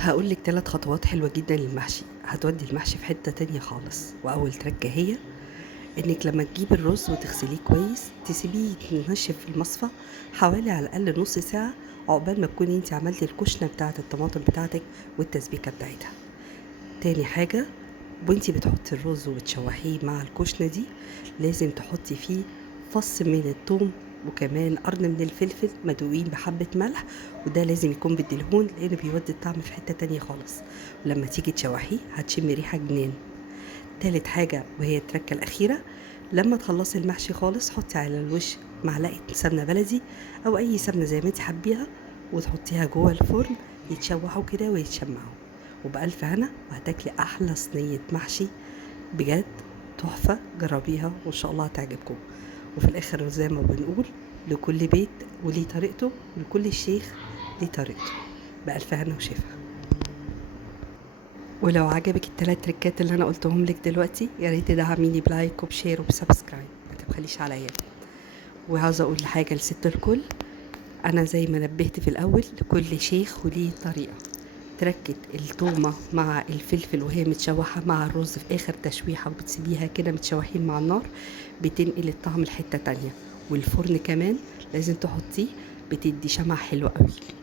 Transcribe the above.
هاقول لِك 3 خطوات حلوة جدًا للمحشي، هتودّي المحشي في حتّة تانية خالص، وأول تركة هي إنِّك لمّا تجيبي الرز وتغسليه كويس، تسيبيه يتنشف في المصفى حوالي على الأقل نُص ساعة، عقبال ما تكوني أنتِ عملتِ الكُشنة بتاعة الطماطم بتاعتِك والتسبيكة بتاعتها. تاني حاجة، وأنتِ بتحطّي الرز وبتشوّحيه مع الكُشنة دي، لازم تحطّي فيه فَص من التوم وكمان قرن من الفلفل مدعوقين بحبّة ملح، وده لازم يكون بالدلهون لإنه بيودّي الطعم في حتّة تانية خالص، ولمّا تيجي تشوّحيه هتشمّي ريحة جنان. تالت حاجة وهي التركة الأخيرة، لمّا تخلّصي المحشي خالص حُطّي على الوش معلقة سمنة بلدي أو أي سمنة زي ما أنتِ حابّيها، وتحطّيها جوّه الفرن يتشوّحوا كده ويتشمّعوا، وبألف هنا وهتاكلي أحلى صينية محشي بجد تحفة، جرّبيها وإن شاء الله هتعجبكم. وفي الآخر زي ما بنقول لكل بيت وليه طريقته ولكل شيخ ليه طريقته. بألف هنا وشفا. ولو عجبِك ال3 تريكات اللي أنا قُلتهم لِك دلوقتي، يا ريت تدعميني بلايك وبشير وبسبسكرايب، ما تبخليش عليّا. وعاوزة أقول حاجة لسِت الكل، أنا زي ما نبهت في الأول لكل شيخ وليه طريقة. تركة التومة مع الفلفل وهي متشوحة مع الرز في آخر تشويحة وبتسيبيها كده متشوحين مع النار، بتنقل الطعم لحتة تانية، والفرن كمان لازم تحطيه، بتدي شمعة حلوة قوي.